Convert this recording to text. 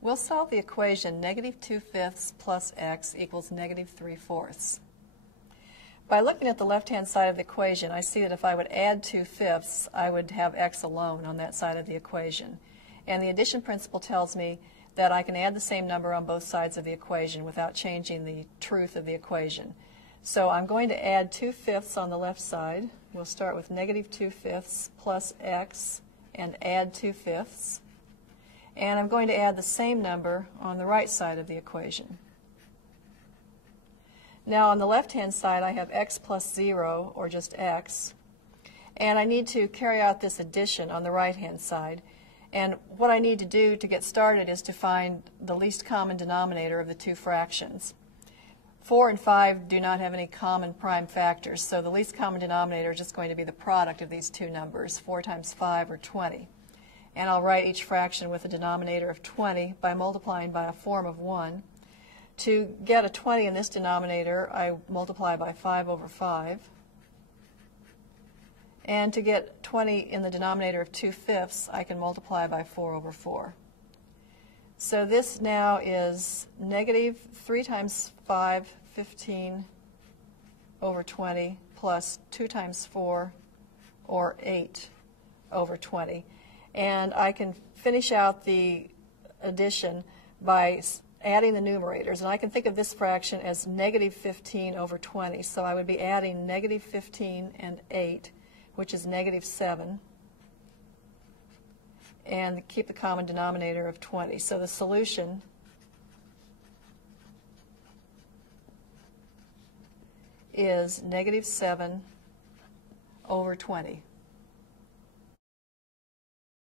We'll solve the equation -2/5 plus x equals -3/4. By looking at the left-hand side of the equation, I see that if I would add 2/5, I would have x alone on that side of the equation. And the addition principle tells me that I can add the same number on both sides of the equation without changing the truth of the equation. So I'm going to add 2/5 on the left side. We'll start with -2/5 plus x and add 2/5. And I'm going to add the same number on the right side of the equation. Now on the left-hand side I have x plus 0, or just x, and I need to carry out this addition on the right-hand side. And what I need to do to get started is to find the least common denominator of the two fractions. 4 and 5 do not have any common prime factors, so the least common denominator is just going to be the product of these two numbers, 4 times 5, or 20. And I'll write each fraction with a denominator of 20 by multiplying by a form of 1. To get a 20 in this denominator, I multiply by 5 over 5. And to get 20 in the denominator of 2/5, I can multiply by 4 over 4. So this now is -3 times 5, 15 over 20, plus 2 times 4, or 8 over 20. And I can finish out the addition by adding the numerators. And I can think of this fraction as -15 over 20. So I would be adding -15 and 8, which is -7. And keep the common denominator of 20. So the solution is -7 over 20.